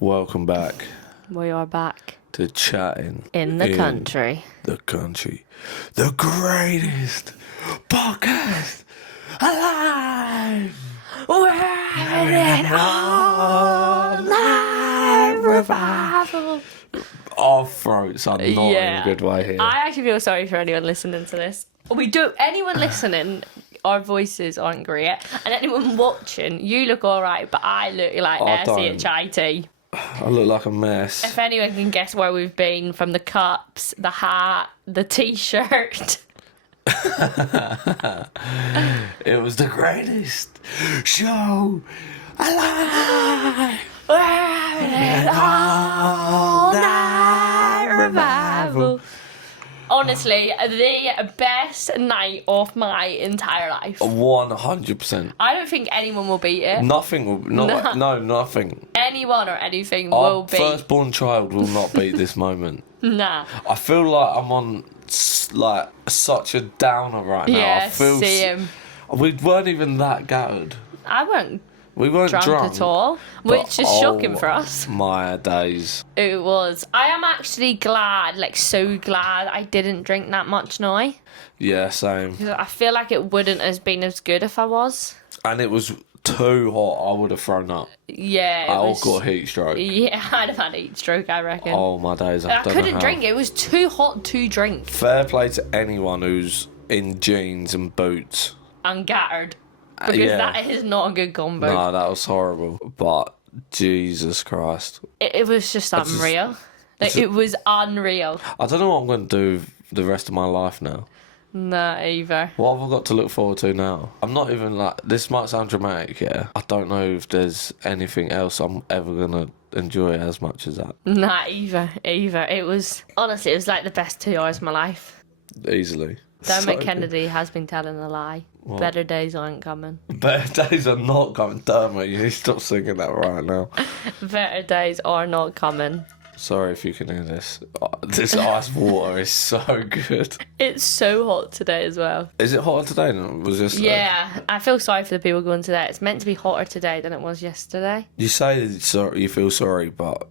Welcome back We are back to Chatting in the country. The country. The greatest podcast alive! We're having an all-night revival. Our throats are not in a good way here. I actually feel sorry for anyone listening to this. Anyone listening, our voices aren't great. And anyone watching, you look alright, but I look like S-H-I-T. I look like a mess. If anyone can guess where we've been, from the cups, the hat, the t-shirt. It was the greatest show alive! We're having an all-night revival. Honestly, the best night of my entire life. 100%. I don't think anyone will beat it. Nothing will... nothing. Anyone or anything Our will beat. firstborn child will not beat this moment. Nah. I feel like I'm on such a downer right now. Yeah, I feel same. We weren't even that gutted. We weren't Drunk at all, which is shocking for us. My days. It was. I am actually glad, so glad I didn't drink that much now. Yeah, same. I feel like it wouldn't have been as good if I was. And it was too hot. I would have thrown up. Yeah, I got heat stroke. Yeah, I'd have had heat stroke, I reckon. Oh, my days. I couldn't drink. It was too hot to drink. Fair play to anyone who's in jeans and boots. And gattered. Because that is not a good combo. No, that was horrible. But Jesus Christ. It was just unreal. It was unreal. I don't know what I'm going to do the rest of my life now. Nah, either. What have I got to look forward to now? I'm not even this might sound dramatic, yeah. I don't know if there's anything else I'm ever going to enjoy as much as that. Nah, either. It was, honestly, it was like the best 2 hours of my life. Easily. Dermot Kennedy has been telling a lie. What? Better days aren't coming. Better days are not coming. Dermot, you need to stop singing that right now. Better days are not coming. Sorry if you can hear this. This ice water is so good. It's so hot today as well. Is it hotter today than it was yesterday? Yeah, I feel sorry for the people going today. It's meant to be hotter today than it was yesterday. You say you feel sorry, but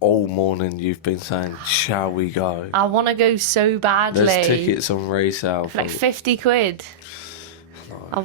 all morning you've been saying, shall we go? I want to go so badly. There's tickets on resale for 50 quid. I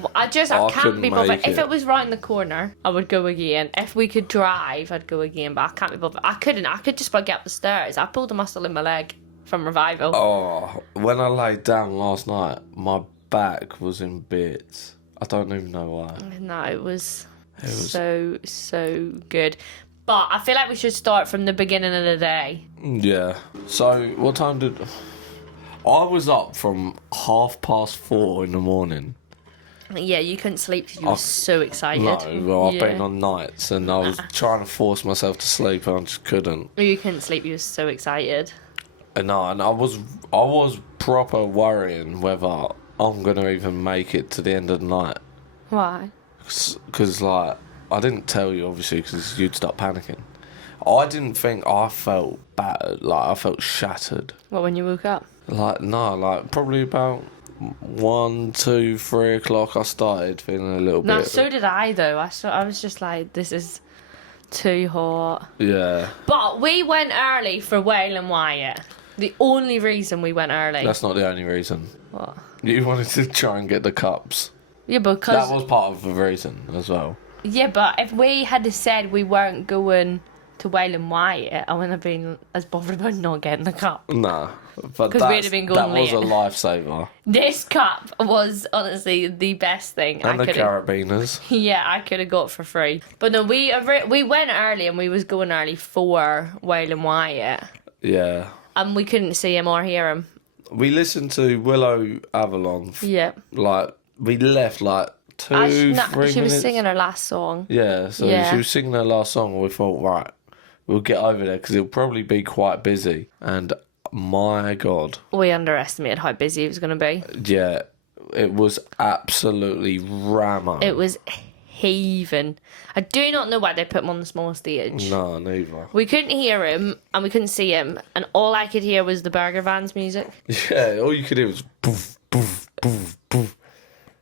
can't be bothered. If it was right in the corner, I would go again. If we could drive, I'd go again, but I can't be bothered. I couldn't. I could just about get up the stairs. I pulled a muscle in my leg from Revival. Oh, when I laid down last night, my back was in bits. I don't even know why. No, it was so good. But I feel like we should start from the beginning of the day. Yeah. So, what time did... I was up from 4:30 in the morning. Yeah, you couldn't sleep because you were so excited. No, well, I've been on nights and I was trying to force myself to sleep and I just couldn't. You couldn't sleep, you were so excited. And I was proper worrying whether I'm going to even make it to the end of the night. Why? Because, I didn't tell you, obviously, because you'd start panicking. I didn't think I felt battered, I felt shattered. What, when you woke up? Probably about 1, 2, 3 o'clock I started feeling a little bit... No, so did I, though. I was just like, this is too hot. Yeah. But we went early for Whale and Wyatt. The only reason we went early. That's not the only reason. What? You wanted to try and get the cups. Yeah, because... That was part of the reason as well. Yeah, but if we had said we weren't going to Whale and Wyatt, I wouldn't have been as bothered about not getting the cup. Nah. But because we'd have been going that was late. a lifesaver. This cup was honestly the best thing. And the carabiners. Yeah, I could have got for free. But no, we went early and we was going early for Whale and Wyatt. Yeah. And we couldn't see him or hear him. We listened to Willow Avalon. Yeah. We left 3 minutes. She was singing her last song. Yeah, so she was singing her last song and we thought, right, we'll get over there because it'll probably be quite busy. And my God. We underestimated how busy it was going to be. Yeah, it was absolutely rammer. It was heaving. I do not know why they put him on the small stage. No, neither. We couldn't hear him and we couldn't see him, and all I could hear was the Burger Van's music. Yeah, all you could hear was poof, poof, poof, poof.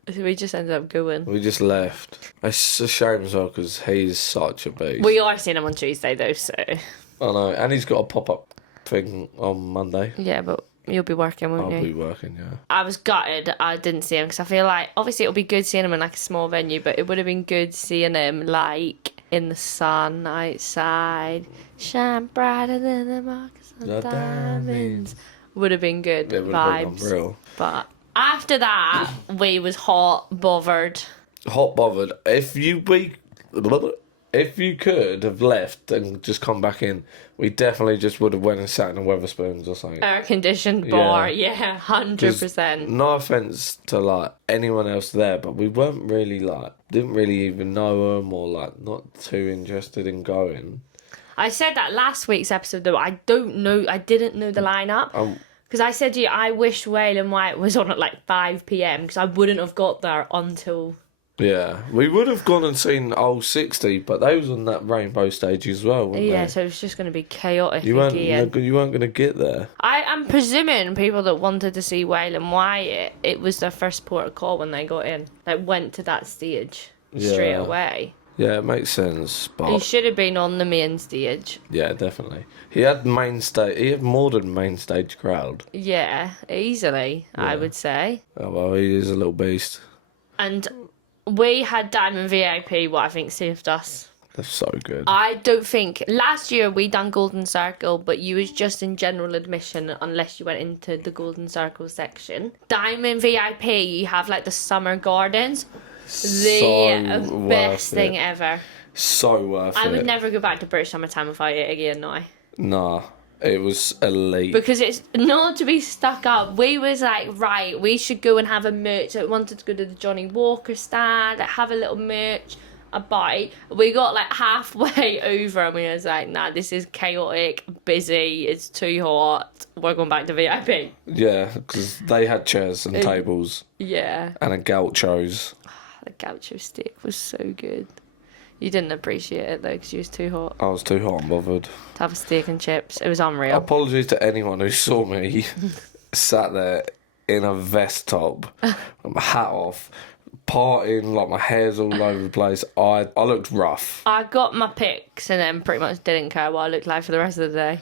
So we just ended up going. We just left. It's a shame as well because he's such a beast. We are seeing him on Tuesday though, so. I know, and he's got a pop-up thing on Monday. Yeah, but you'll be working, won't you? I'll be working, yeah. I was gutted I didn't see him because I feel like, obviously it'll be good seeing him in like a small venue, but it would have been good seeing him like in the sun outside. Shine brighter than the marks of diamonds. Would have been good vibes. Real. But after that, we was hot bothered. Hot bothered. If you could have left and just come back in, we definitely just would have went and sat in a Weatherspoons or something. Air conditioned bar, yeah, 100%. No offense to like anyone else there, but we weren't really didn't really even know them or like not too interested in going. I said that last week's episode though. I didn't know the lineup. Because I said to you, I wish Waylon White was on at like 5 p.m. because I wouldn't have got there until... Yeah, we would have gone and seen Old 60, but they was on that rainbow stage as well, weren't they? So it was just going to be chaotic you weren't going to get there. I'm presuming people that wanted to see Waylon White, it was their first port of call when they got in. Like, went to that stage straight away. Yeah, it makes sense, but... He should have been on the main stage. Yeah, definitely. He had more than main stage crowd. Yeah, easily, I would say. Oh, well, he is a little beast. And we had Diamond VIP, what I think saved us. They're so good. I don't think... Last year, we done Golden Circle, but you was just in general admission unless you went into the Golden Circle section. Diamond VIP, you have, like, the Summer Gardens. The best thing ever. So worth it. I would never go back to British Summertime if I ate again now. Nah, it was elite. Because it's not to be stuck up. We was like, right, we should go and have a merch. So we wanted to go to the Johnny Walker stand, have a little merch, a bite. We got like halfway over and we was like, nah, this is chaotic, busy, it's too hot. We're going back to VIP. Yeah, because they had chairs and tables. Yeah. And a gauchos. The gaucho stick was so good. You didn't appreciate it though because you was too hot. I was too hot and bothered. To have a steak and chips. It was unreal. Apologies to anyone who saw me sat there in a vest top, with my hat off, partying, like my hair's all over the place. I looked rough. I got my pics and then pretty much didn't care what I looked like for the rest of the day.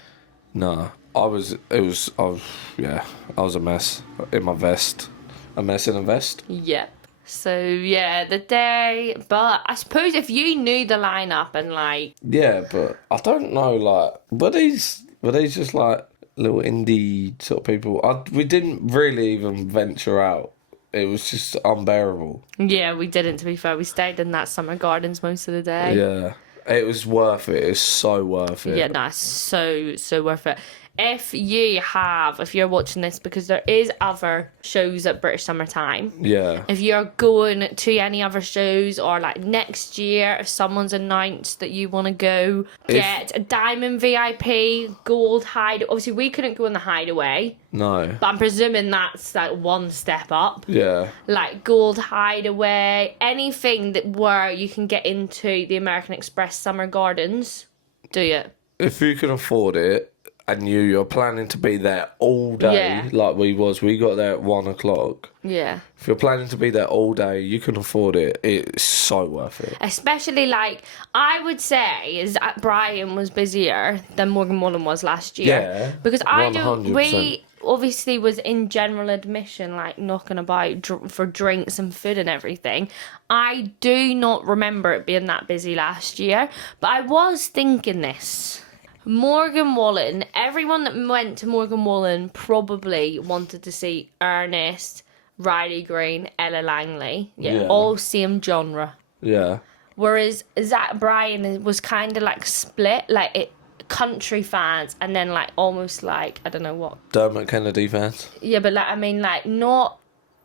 No, I was a mess in my vest. A mess in a vest? Yep. So, yeah, the day... But I suppose if you knew the lineup and, like... Yeah, but I don't know, like... Were these just, like, little indie sort of people? We didn't really even venture out. It was just unbearable. Yeah, we didn't, to be fair. We stayed in that Summer Gardens most of the day. Yeah. It was worth it. It's so worth it. Yeah, no, so worth it. If you're watching this, because there is other shows at British Summertime. Yeah. If you're going to any other shows or like next year, if someone's announced that you want to go, get a Diamond VIP, Gold Hyde. Obviously, we couldn't go in the Hideaway. No. But I'm presuming that's like one step up. Yeah. Like Gold Hideaway, anything where you can get into the American Express Summer Gardens, do it. If you can afford it, and you're planning to be there all day, like we got there at 1 o'clock. Yeah. If you're planning to be there all day, you can afford it. It's so worth it. Especially, like, I would say Zach Bryan was busier than Morgan Wallen was last year. Yeah. Because 100%. we obviously was in general admission, like, knocking about for drinks and food and everything. I do not remember it being that busy last year, but I was thinking this. Morgan Wallen, everyone that went to Morgan Wallen probably wanted to see Ernest, Riley Green, Ella Langley. Yeah. All same genre. Yeah. Whereas Zach Bryan was kind of like split, like country fans and then like almost like, I don't know what. Dermot Kennedy fans. Yeah, but like, I mean, like not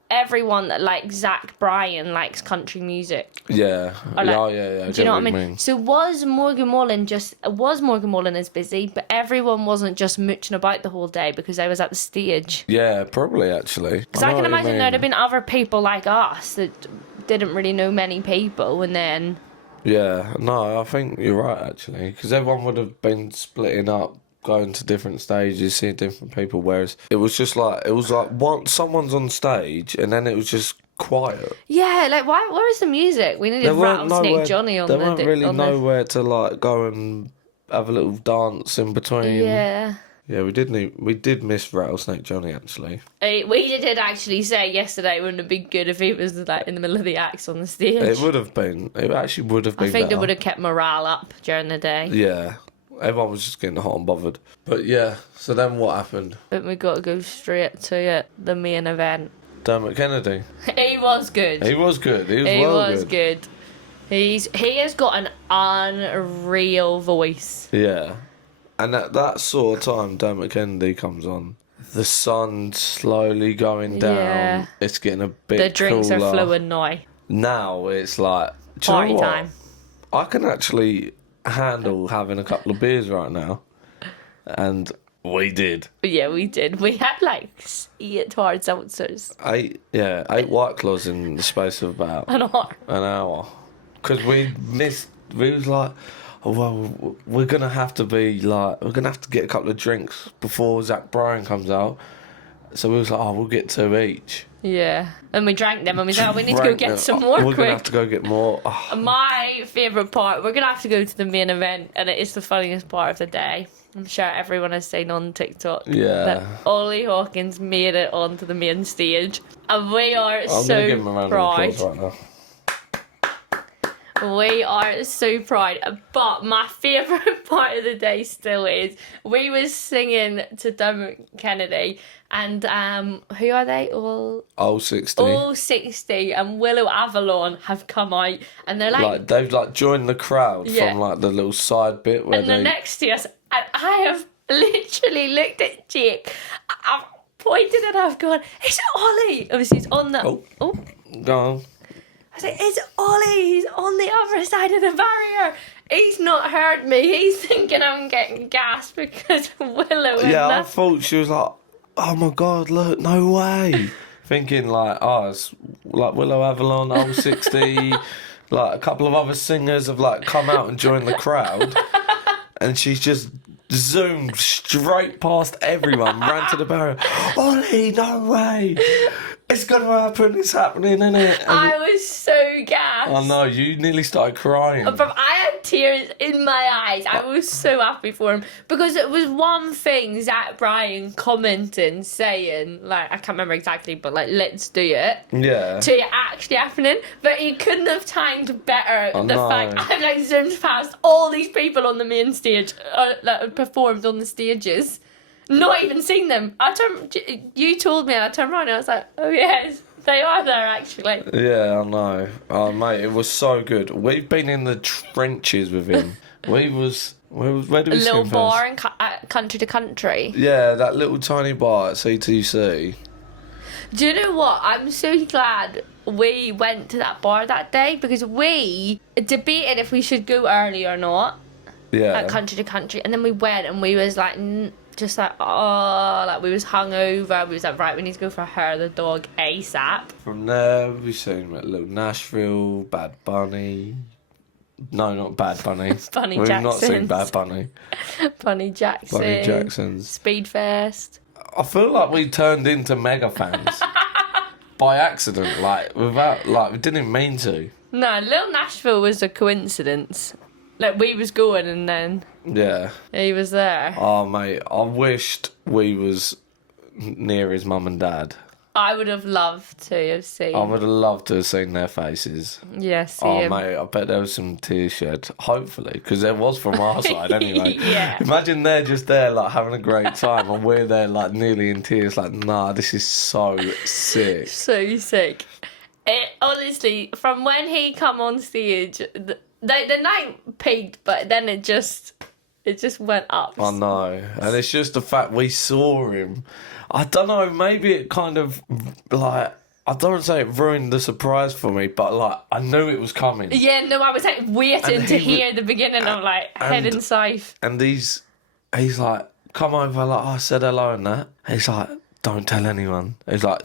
everyone that likes Zach Bryan likes country music. Yeah. Like, yeah. Do you know what I mean? So was Morgan Wallen as busy, but everyone wasn't just mooching about the whole day because they was at the stage? Yeah, probably actually. Because I can imagine there'd have been other people like us that didn't really know many people and then... Yeah, no, I think you're right actually. Because everyone would have been splitting up, going to different stages, seeing different people, whereas it was like once someone's on stage and then it was just quiet. Yeah, like why? Where was the music? We needed Rattlesnake Johnny on there weren't really nowhere to like go and have a little dance in between. Yeah. Yeah, we did miss Rattlesnake Johnny actually. We did actually say yesterday it wouldn't have been good if he was like in the middle of the acts on the stage. It would have been. It actually would have been. I think better. it would have kept morale up during the day. Yeah, everyone was just getting hot and bothered. But yeah, so then what happened? But we got to go straight to it, the main event. Dermot Kennedy. He was good. He was good. He was good. He has got an unreal voice. Yeah. And at that sort of time, Dermot Kennedy comes on. The sun's slowly going down. Yeah. It's getting a bit The drinks cooler. are flowing now. Now it's like... Do you know Party what? time. I can actually handle having a couple of beers right now. And we did. Yeah, we did. We had like 8 hard seltzers. 8 White Claws in the space of about An hour. Because we was like... Oh, well, we're going to have to get a couple of drinks before Zach Bryan comes out. So we was like, we'll get 2 each. Yeah. And we drank them and we said, we need to go get some more We're going to have to go get more. Oh. My favourite part, we're going to have to go to the main event and it is the funniest part of the day. I'm sure everyone has seen on TikTok that Ollie Hawkins made it onto the main stage. And we are so give him a round of proud. applause right now. We are so proud, but my favourite part of the day still is we was singing to Dermot Kennedy and who are they? All 60. All 60 and Willow Avalon have come out and they're like they've like joined the crowd from like the little side bit where they're next to us and I have literally looked at Jake, I've pointed and I've gone, it's Ollie! Obviously it's on the... Oh. Go on. I was like, it's Ollie, he's on the other side of the barrier. He's not heard me. He's thinking I'm getting gas because Willow and I thought she was like, oh my God, look, no way. Thinking like, it's like Willow Avalon, Old 60, like a couple of other singers have like come out and joined the crowd. And she's just zoomed straight past everyone, ran to the barrier. Ollie, no way. It's going to happen. It's happening, isn't it? And I was so gassed. I know, you nearly started crying. But I had tears in my eyes. I was so happy for him. Because it was one thing Zach Bryan commenting, saying, like, I can't remember exactly, but like, let's do it. Yeah. To it actually happening. But he couldn't have timed better fact I've like zoomed past all these people on the main stage that performed on the stages. Not even seen them. You told me and I turned around and I was like, oh yes, they are there actually. Yeah, I know. Oh mate, it was so good. We've been in the trenches with him. Where did we see him A little first? bar in country to country. Yeah, that little tiny bar at CTC. Do you know what? I'm so glad we went to that bar that day because we debated if we should go early or not. Yeah. At country to country. And then we went and we was like... just like, we was hungover. We was like, right, we need to go for her, the dog, ASAP. From there, we've seen Little Nashville, Bad Bunny. No, not Bad Bunny. Bunny We've Jackson's. not seen Bad Bunny. Bunny Jackson. Bunny Jackson's. Speedfest. I feel like we turned into mega fans. By accident, we didn't mean to. No, Little Nashville was a coincidence. Like, we was going and then... Yeah. He was there. Oh, mate, I wished we was near his mum and dad. I would have loved to have seen. I would have loved to have seen their faces. Yes. Yeah, mate, I bet there was some tears shed. Hopefully, because there was from our side anyway. Yeah. Imagine they're just there, like, having a great time, and we're there, like, nearly in tears, like, nah, this is so sick. So sick. It, honestly, from when he come on stage... the night peaked, but then it just went up. I know. And it's just the fact we saw him. I don't know, maybe it kind of, like, I don't want to say it ruined the surprise for me, but, like, I knew it was coming. Yeah, no, I was, like, waiting to hear the beginning of, like, head and scythe. And he's like, come over, like, I said hello and that. He's like, don't tell anyone. He's like,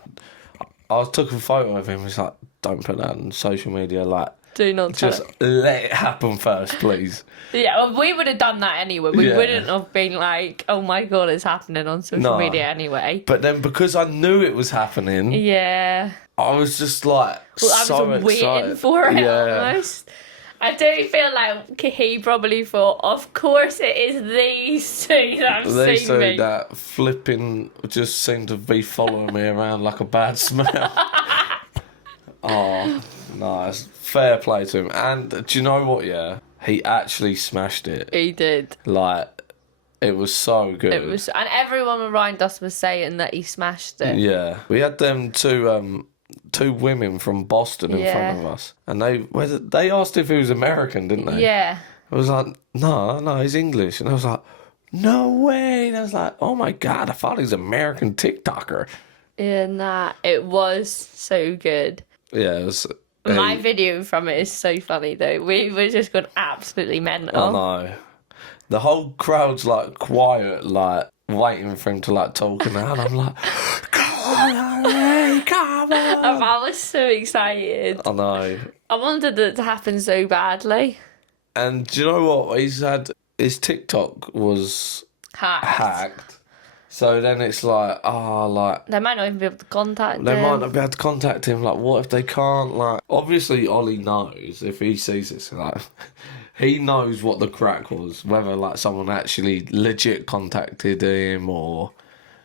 I took a photo of him. He's like, don't put that on social media, like, Do not tell Just him. let it happen first, please. Yeah, well, we would have done that anyway. We wouldn't have been like, oh my God, it's happening on social media anyway. But then because I knew it was happening, yeah, I was just like I was waiting for it almost. I do feel like he probably thought, of course it is these two that have These seen me. two that flipping just seem to be following me around like a bad smell. Oh, nice. Fair play to him. And do you know what, yeah? He actually smashed it. He did. Like, it was so good. It was, and everyone around us was saying that he smashed it. Yeah. We had them two women from Boston in front of us. And they asked if he was American, didn't they? Yeah. I was like, no, he's English. And I was like, no way. And I was like, oh my God, I thought he was an American TikToker. Yeah, nah, it was so good. Yeah, it was... My video from it is so funny though. We were just going absolutely mental. I know. The whole crowd's like quiet, like waiting for him to like talk, and I'm like, come on, Harry, come on. I was so excited. I know. I wanted it to happen so badly. And do you know what? His TikTok was hacked. So then it's like, they might not even be able to contact him. They might not be able to contact him. Like, what if they can't? Like, obviously, Ollie knows if he sees this. Like, he knows what the crack was. Whether like someone actually legit contacted him or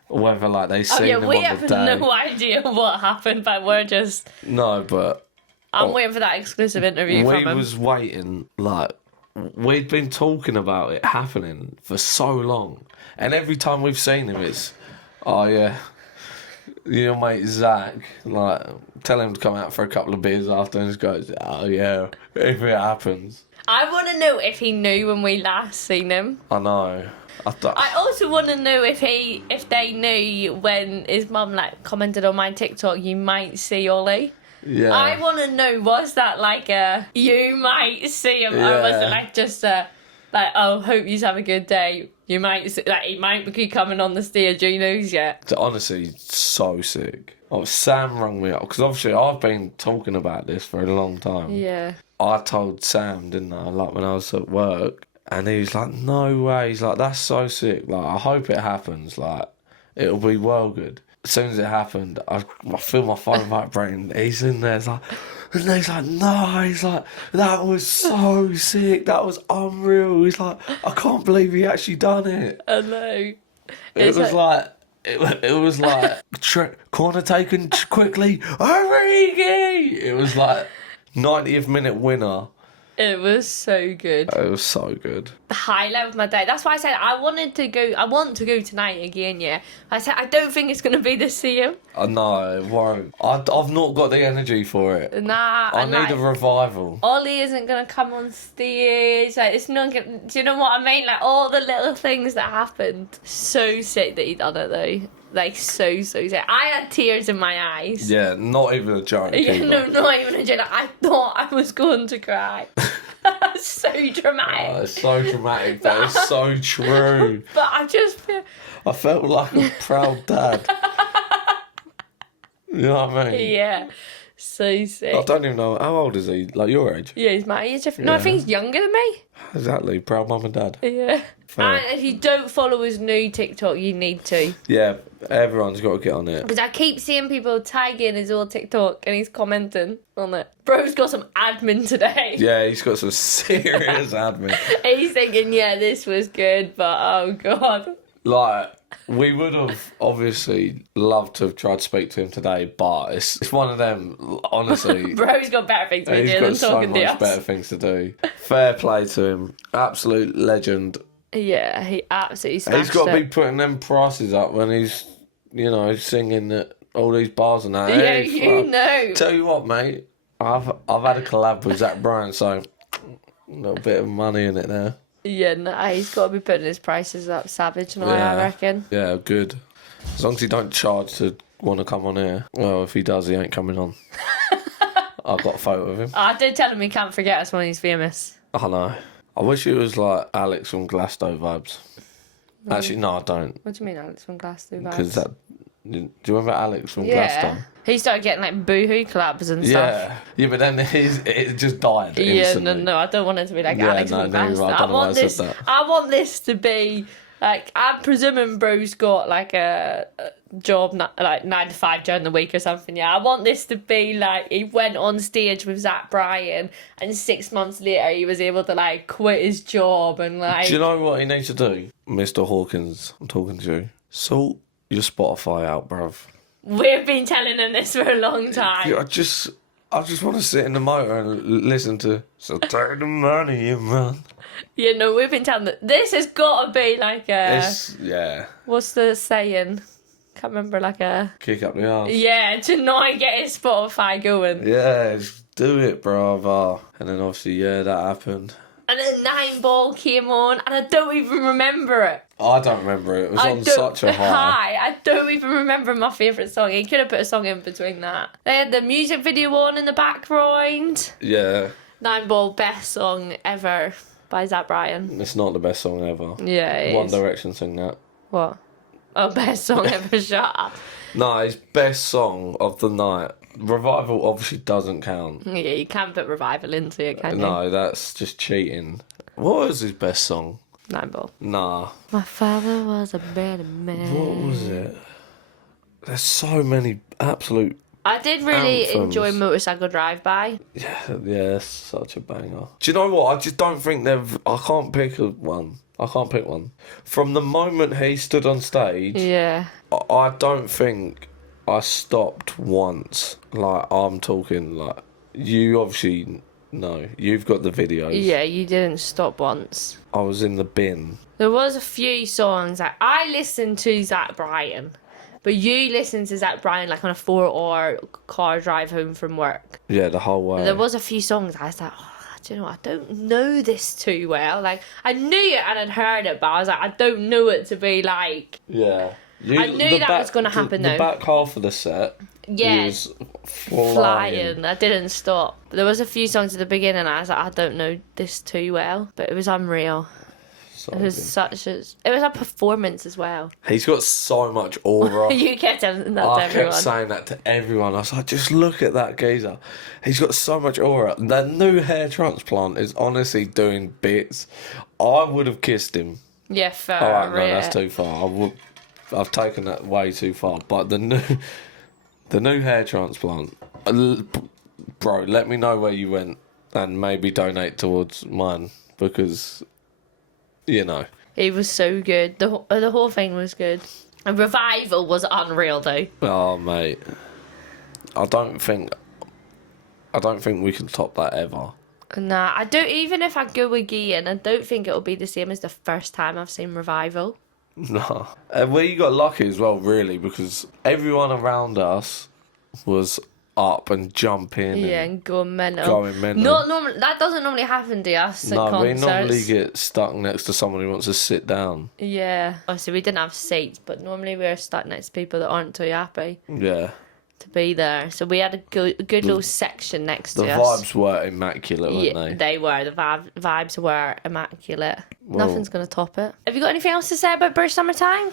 whether like they seen him on the day. We have no idea what happened, but we're just. No, but I'm waiting for that exclusive interview from him. We was waiting. Like, we'd been talking about it happening for so long. And every time we've seen him, it's, oh yeah, your mate Zach, like, tell him to come out for a couple of beers after, and just goes, oh yeah, if it happens. I want to know if he knew when we last seen him. I know. I also want to know if they knew when his mum like commented on my TikTok, you might see Ollie. Yeah. I want to know, was that like a, you might see him, or was it like just a, like, oh, hope you have a good day. You might see, like, he might be coming on the stage, who knows yet. Honestly, so sick. Oh, Sam rang me up, because obviously I've been talking about this for a long time. Yeah. I told Sam, didn't I, like when I was at work, and he was like, no way. He's like, that's so sick. Like, I hope it happens. Like, it'll be well good. As soon as it happened, I feel my phone vibrating. He's in there, it's like, and he's like, no, he's like, that was so sick. That was unreal. He's like, I can't believe he actually done it. I know. It was like, corner taken quickly, Origi! It was like 90th minute winner. It was so good. It was so good. The highlight of my day. That's why I said I want to go tonight again, yeah. I said I don't think it's going to be the same. No, it won't. I've not got the energy for it. Nah. I need a revival. Ollie isn't going to come on stage. Like, it's not gonna, do you know what I mean? Like, all the little things that happened. So sick that he done it, though. Like, so sick. I had tears in my eyes. Yeah, not even a joke. Yeah, no, not even a joke. I thought I was going to cry. So dramatic. Oh, it's so dramatic, but it's so true. But I just feel... I felt like a proud dad. You know what I mean? Yeah. So sick. I don't even know. How old is he? Like your age? Yeah, he's my age. No, I think he's younger than me. Exactly. Proud mum and dad. Yeah. Fair. And if you don't follow his new TikTok, you need to. Yeah, everyone's got to get on it. Because I keep seeing people tagging his old TikTok and he's commenting on it. Bro's got some admin today. Yeah, he's got some serious admin. He's thinking, yeah, this was good, but oh God. Like, we would have obviously loved to have tried to speak to him today, but it's one of them, honestly. Bro's got better things to do than talking to us. He's got so much better things to do. Fair play to him. Absolute legend. Yeah, he absolutely smashed He's got to be putting them prices up when he's, you know, singing at all these bars and that. Yeah, hey, you know. Tell you what, mate, I've had a collab with Zach Bryan, so a little bit of money in it there. Yeah, no, he's got to be putting his prices up savage now, I reckon. Yeah, good. As long as he don't charge to want to come on here. Well, if he does, he ain't coming on. I've got a photo of him. I did tell him he can't forget us when he's famous. I know. I wish it was like Alex from Glasto vibes. Actually, no, I don't. What do you mean, Alex from Glasto vibes? Because Do you remember Alex from Yeah. Glasgow? He started getting like boohoo collabs and stuff. Yeah, but then it just died instantly. Yeah, no, I don't want it to be like Alex from Glasgow. I don't know why I said that. I want this to be like, I'm presuming bro's got like a job like 9 to 5 during the week or something. Yeah, I want this to be like he went on stage with Zach Bryan, and 6 months later he was able to like quit his job and like. Do you know what he needs to do, Mr. Hawkins? I'm talking to you. Sort your Spotify out, bruv. We've been telling him this for a long time. Yeah, I just want to sit in the motor and listen to "So Take the Money and Run." You know, we've been telling that this has got to be like a. Yeah. What's the saying? Can't remember, like a. Kick up the arse. Yeah, to not get his Spotify going. Yeah, just do it, brother. And then obviously, yeah, that happened. And then 9 Ball came on, and I don't even remember it. I don't remember it. It was on such a high. I don't even remember my favourite song. He could have put a song in between that. They had the music video on in the background. Yeah. 9 Ball, best song ever by Zach Bryan. It's not the best song ever. Yeah, it One is. Direction sing that. What? Oh, best song ever, shut up. No, his best song of the night. Revival obviously doesn't count. Yeah, you can't put Revival into it, can you? No, that's just cheating. What was his best song? 9 Ball. Nah. My father was a better man. What was it? There's so many absolute... I did really Anthems. enjoy Motorcycle Drive-By. Yeah, it's such a banger. Do you know what? I just don't think they've... I can't pick one. From the moment he stood on stage, Yeah. I don't think I stopped once. Like, I'm talking, like... You obviously know. You've got the videos. Yeah, you didn't stop once. I was in the bin. There was a few songs that I listened to Zach Bryan, but you listened to Zach Bryan like on a 4-hour car drive home from work. Yeah, the whole way. There was a few songs I was like, do you know, I don't know this too well. Like, I knew it and I'd heard it, but I was like, I don't know it to be like... Yeah. I knew that was going to happen though. The back half of the set, yeah, he was flying. I didn't stop. There was a few songs at the beginning I was like, I don't know this too well, but it was unreal. It was it was a performance as well. He's got so much aura. You kept telling that to I everyone. kept saying that to everyone. I was like, just look at that geezer. He's got so much aura. That new hair transplant is honestly doing bits. I would have kissed him. Yeah, fair. Alright, no, that's too far. I've taken that way too far. But the new hair transplant, bro, let me know where you went and maybe donate towards mine because, you know. It was so good. The whole thing was good. And Revival was unreal though. Oh mate, I don't think we can top that ever. Nah, I don't. Even if I go again, I don't think it'll be the same as the first time I've seen Revival. No. And we got lucky as well, really, because everyone around us was up and jumping. Yeah, and and going mental. going mental. Not normally. That doesn't normally happen to us at No, we concerts. normally get stuck next to someone who wants to sit down. Yeah. Obviously, we didn't have seats, but normally we're stuck next to people that aren't too happy Yeah. to be there. So we had a good little section next The to us. vibes were immaculate, weren't Yeah, they? they were. The vibes were immaculate. Well- Nothing's going to top it. Have you got anything else to say about Burst Summertime?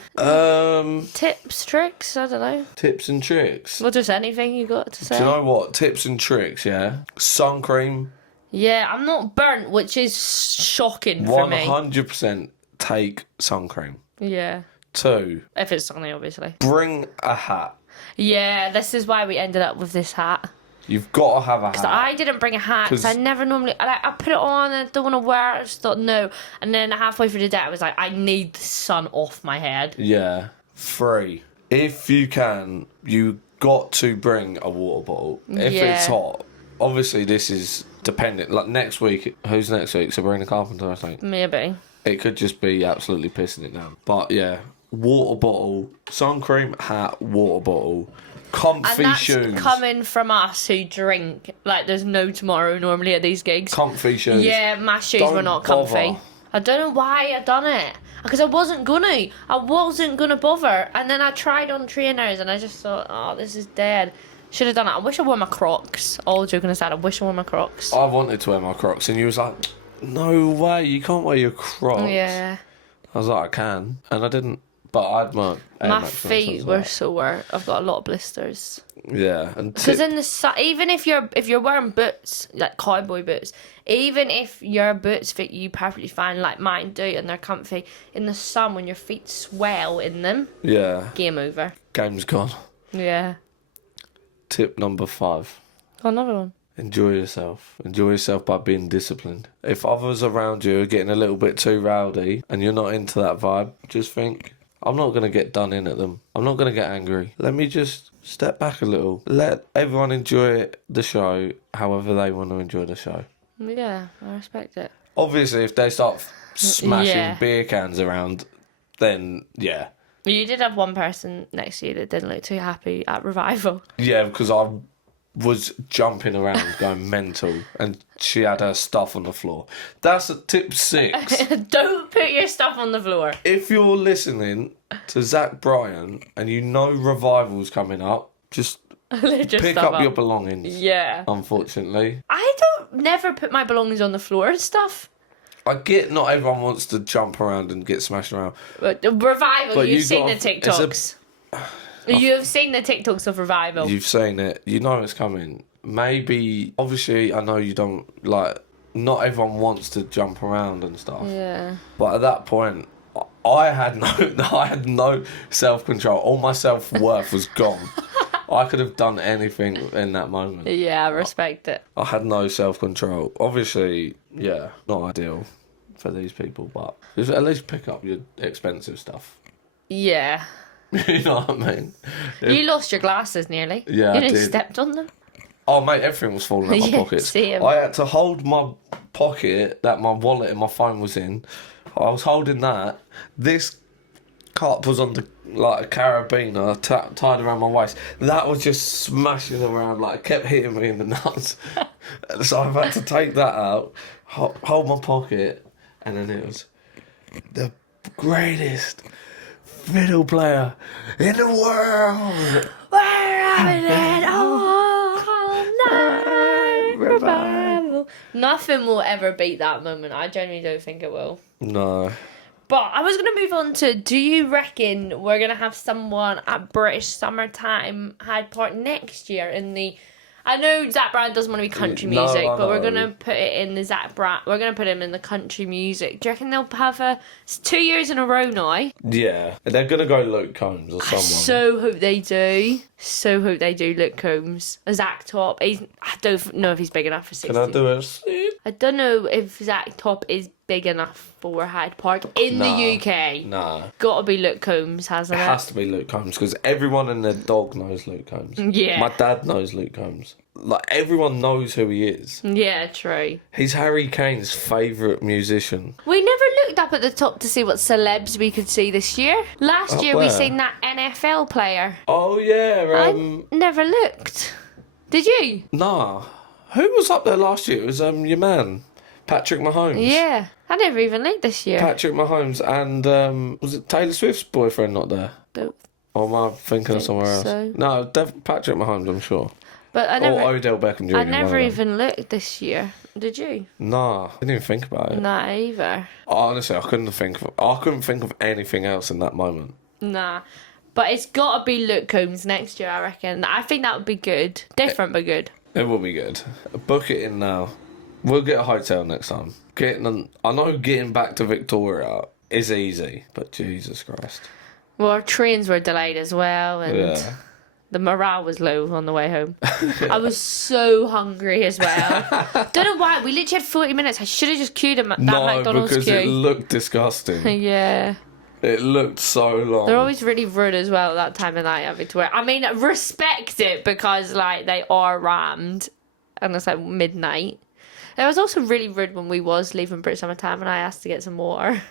Tips, tricks? I don't know. Tips and tricks. Well, just anything you got to say. Do you know what? Tips and tricks, yeah? Sun cream, Yeah, I'm not burnt, which is shocking for me. 100% take sun cream. Yeah. 2, If it's sunny, obviously. bring a hat. Yeah, this is why we ended up with this hat. You've got to have a hat. So I didn't bring a hat because I never normally... I put it on and I don't want to wear it. I just thought, no. And then halfway through the day, I was like, I need the sun off my head. Yeah. 3, if you can, you got to bring a water bottle. If it's hot. Obviously, this is dependent. Like, next week, who's next week? Sabrina Carpenter, I think. Maybe. It could just be absolutely pissing it down. But, yeah. Water bottle, sun cream, hat, water bottle, comfy And that's shoes. coming from us who drink like there's no tomorrow normally at these gigs. Comfy shoes. Yeah, my shoes Don't were not comfy. bother. I don't know why I done it. Because I wasn't gonna bother. And then I tried on trainers and I just thought, oh, this is dead. Should have done it. I wish I wore my Crocs. All joking aside, I wish I wore my Crocs. I wanted to wear my Crocs and you was like, no way, you can't wear your Crocs. Yeah. I was like, I can. And I didn't. But I'd want My feet were sore. I've got a lot of blisters. Yeah, and because in the sun, even if you're wearing boots like cowboy boots, even if your boots fit you perfectly fine, like mine do, and they're comfy, in the sun when your feet swell in them, game over. Game's gone. Yeah. Tip number 5. Got another one. Enjoy yourself. Enjoy yourself by being disciplined. If others around you are getting a little bit too rowdy and you're not into that vibe, just think, I'm not going to get done in at them. I'm not going to get angry. Let me just step back a little. Let everyone enjoy the show however they want to enjoy the show. Yeah, I respect it. Obviously, if they start smashing beer cans around, then yeah. You did have one person next to you that didn't look too happy at Revival. Yeah, because I was jumping around going mental and she had her stuff on the floor. That's a tip 6. Don't put your stuff on the floor. If you're listening to Zach Bryan and you know Revival's coming up, just pick up your belongings. Yeah. Unfortunately. I never put my belongings on the floor and stuff. I get not everyone wants to jump around and get smashed around. But Revival, you've seen the TikToks. You've seen the TikToks of Revival. You've seen it. You know it's coming. Maybe, obviously, I know you don't, like, not everyone wants to jump around and stuff. Yeah. But at that point, I had no self-control. All my self-worth was gone. I could have done anything in that moment. Yeah, I respect it. I had no self-control. Obviously, yeah, not ideal for these people, but just at least pick up your expensive stuff. Yeah. You know what I mean? You lost your glasses nearly. Yeah, you I did. Stepped on them. Oh, mate, everything was falling out my pockets. Same. I had to hold my pocket that my wallet and my phone was in. I was holding that. This cup was on a carabiner tied around my waist. That was just smashing around, like, kept hitting me in the nuts. So I've had to take that out, hold my pocket, and then it was the greatest fiddle player in the world. We're having it all night. Revival. Nothing will ever beat that moment. I genuinely don't think it will. No. But I was going to move on to, do you reckon we're going to have someone at British Summertime Hyde Park next year in the... I know Zach Bryan doesn't want to be country music, but we're going to put it in the Zach Bryan... We're going to put him in the country music. Do you reckon they'll have it's 2 years in a row now? Yeah. They're going to go Luke Combs or someone. I so hope they do. So hope they do Luke Combs. Zach Top. I don't know if he's big enough for 60. Can I do it? I don't know if Zach Top is big enough for Hyde Park in the UK. Nah. Gotta be Luke Combs, hasn't it? It has to be Luke Combs because everyone and their dog knows Luke Combs. Yeah. My dad knows Luke Combs. Like, everyone knows who he is. Yeah, true. He's Harry Kane's favourite musician. We never looked up at the top to see what celebs we could see this year. Last year we seen that NFL player. Oh, yeah. I never looked. Did you? Nah. Who was up there last year? It was your man, Patrick Mahomes. Yeah. I never even looked this year. Patrick Mahomes and, was it Taylor Swift's boyfriend not there? Don't Or am I thinking of somewhere else? so. No, Patrick Mahomes, I'm sure. But I never, or Odell Beckham Jr. I never even looked this year. Did you? Nah, I didn't even think about it. Nah, either. Honestly, I couldn't think of anything else in that moment. Nah. But it's got to be Luke Combs next year, I reckon. I think that would be good. Different, but good. It will be good. Book it in now. We'll get a hotel next time. I know getting back to Victoria is easy, but Jesus Christ. Well, our trains were delayed as well, and the morale was low on the way home. I was so hungry as well. Don't know why. We literally had 40 minutes. I should have just queued at that McDonald's because queue. it looked disgusting. Yeah. It looked so long. They're always really rude as well at that time of night at Victoria. I mean, respect it because, like, they are rammed and it's like midnight. It was also really rude when we was leaving British Summertime and I asked to get some water.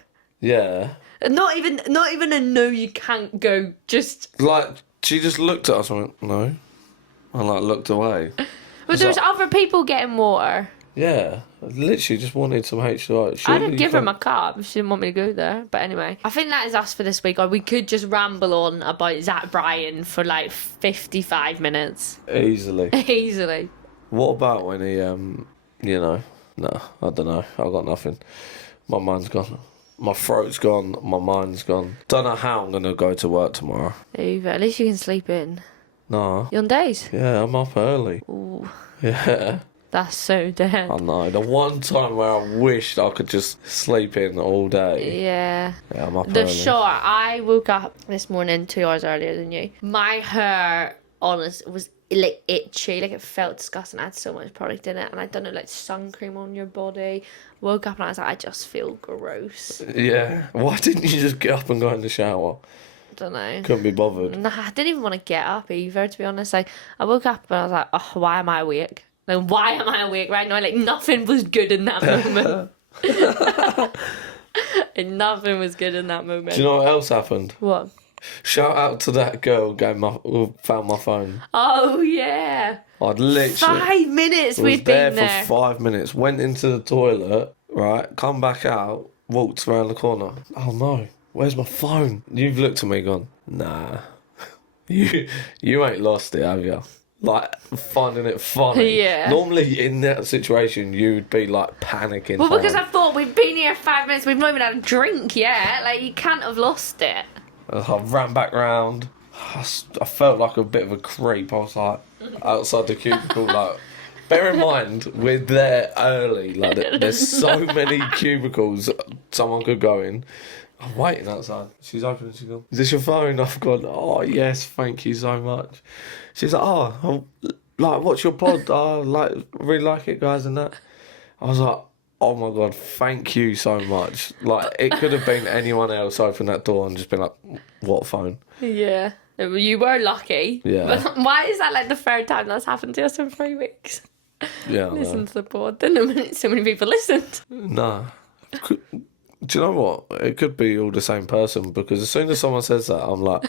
Yeah. Not even a no, you can't go. Just like she just looked at us and went no, and like looked away. But there's other people getting water. Yeah, I literally just wanted some H2O. I'd have given her my cup if she didn't want me to go there. But anyway, I think that is us for this week. Or we could just ramble on about Zach Bryan for like 55 minutes. Easily. Easily. What about when he, no, I don't know. I've got nothing. My mind's gone. My throat's gone. My mind's gone. Don't know how I'm going to go to work tomorrow. Either. At least you can sleep in. No. You on days? Yeah, I'm up early. Ooh. Yeah. That's so dead. I know. The one time where I wished I could just sleep in all day. Yeah. Yeah, I'm up The early. short, I woke up this morning 2 hours earlier than you. My hair, honest, was like itchy. Like it felt disgusting. I had so much product in it. And I'd done it like sun cream on your body. Woke up and I was like, I just feel gross. Yeah. Why didn't you just get up and go in the shower? I don't know. Couldn't be bothered. Nah, I didn't even want to get up either, to be honest. Like, I woke up and I was like, oh, why am I awake? Like, why am I awake right now? Like, nothing was good in that moment. And nothing was good in that moment. Do you know what else happened? What? Shout out to that girl who found my phone. Oh, yeah. I'd literally... 5 minutes was we'd there been there. for 5 minutes. Went into the toilet, right? Come back out. Walked around the corner. Oh, no. Where's my phone? You've looked at me and gone, nah. You ain't lost it, have you? Like, finding it funny. Yeah. Normally, in that situation, you'd be, like, panicking. Well, because I thought we'd been here 5 minutes, we've not even had a drink yet. Like, you can't have lost it. I ran back round. I felt like a bit of a creep. I was, like, outside the cubicle, like... Bear in mind, we're there early. Like, there's so many cubicles someone could go in. I'm waiting outside. She's opening. She's gone, is this your phone? I've gone, oh, yes, thank you so much. She's like, oh, like, what's your pod? Really like it, guys, and that. I was like, oh, my God, thank you so much. Like, it could have been anyone else open that door and just been like, what phone? Yeah. You were lucky. Yeah. But why is that, like, the third time that's happened to us in 3 weeks? Yeah. Listen to the pod. Then so many people listened. No. Do you know what? It could be all the same person because as soon as someone says that, I'm like,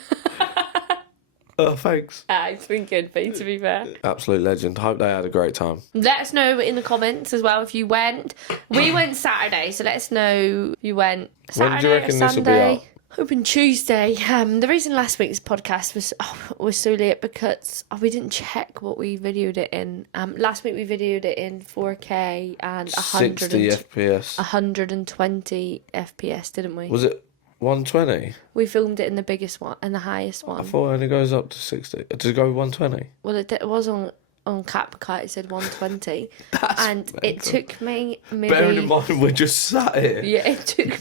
thanks. It's been good, but to be fair. Absolute legend. Hope they had a great time. Let us know in the comments as well if you went. We went Saturday, so let us know you went Saturday When do you reckon or this will be Sunday. up? Hoping Tuesday. The reason last week's podcast was so late because we didn't check what we videoed it in. Last week we videoed it in 4K and 60 FPS. 120 FPS, didn't we? Was it 120? We filmed it in the biggest one and the highest one. I thought it only goes up to 60. Does it go 120? Well, it was on CapCut, it said 120. And mental. it took me maybe... Bearing in mind we're just sat here. Yeah, it took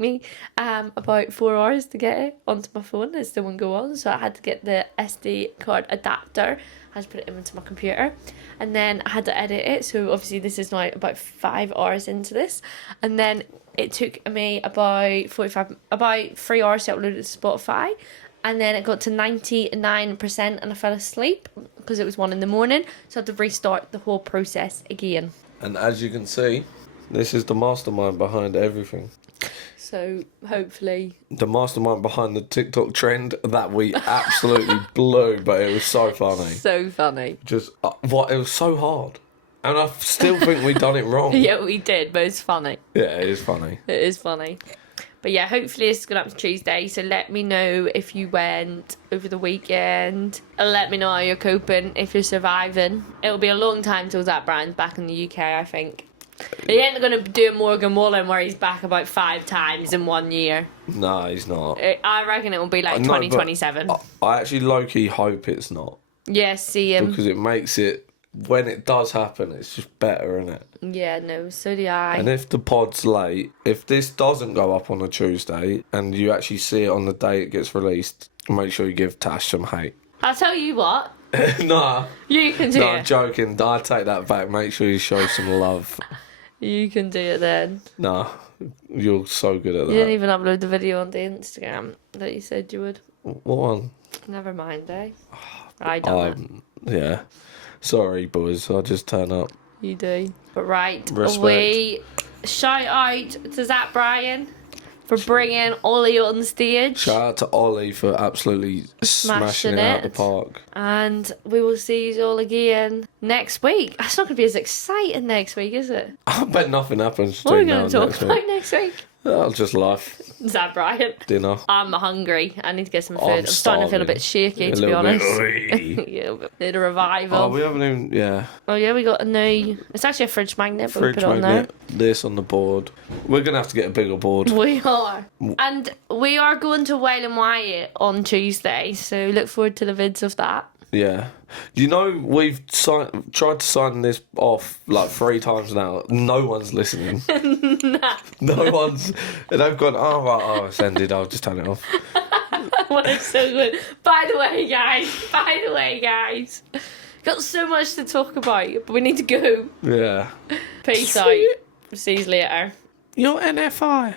me about 4 hours to get it onto my phone. It still wouldn't go on, so I had to get the SD card adapter. I had to put it into my computer, and then I had to edit it. So obviously this is now about 5 hours into this, and then it took me about 3 hours to upload it to Spotify. And then it got to 99% and I fell asleep because it was 1 a.m. So I had to restart the whole process again. And as you can see, this is the mastermind behind everything. So hopefully... The mastermind behind the TikTok trend that we absolutely blew, but it was so funny. So funny. Just, it was so hard. And I still think we done it wrong. Yeah, we did, but it's funny. Yeah, it is funny. It is funny. But yeah, hopefully it's going up to Tuesday. So let me know if you went over the weekend. And let me know how you're coping, if you're surviving. It'll be a long time till Zach Bryan's back in the UK, I think. He ain't going to do a Morgan Wallen where he's back about 5 times in 1 year. No, he's not. I reckon it will be like No, 2027. I actually low-key hope it's not. Yeah, see him. Because it makes it, when it does happen, it's just better, innit? Yeah, no, so do I. And if the pod's late, if this doesn't go up on a Tuesday and you actually see it on the day it gets released, make sure you give Tash some hate. I'll tell you what. Nah. You can do No, it. I'm joking. I take that back. Make sure you show some love. You can do it then. Nah, you're so good at that. You didn't even upload the video on the Instagram that you said you would. What one? Never mind, eh? I done it. Yeah. Sorry, boys. I just turn up. You do. But right, Respect. we shout out to Zach Bryan for bringing Ollie on stage. Shout out to Ollie for absolutely smashing it out the park. And we will see you all again next week. It's not going to be as exciting next week, is it? I bet nothing happens What are we between now going and to talk next about week. next week? I'll just life. Zach Bryan. Dinner. I'm hungry. I need to get some food. I'm starting starving. to feel a bit shaky, to be honest. Yeah, need a revival. Oh, we haven't even. Yeah. Oh yeah, we got a new. It's actually a fridge magnet, but we Fridge put it on there. magnet. This on the board. We're gonna have to get a bigger board. We are, and we are going to Whale and Wyatt on Tuesday. So look forward to the vids of that. Yeah. You know, we've tried to sign this off like 3 times now. No one's listening. No one's. They've gone, oh, right, oh, it's ended. I'll just turn it off. Well, it's so good. By the way, guys. Got so much to talk about, but we need to go. Yeah. Peace out. See you later. You're NFI.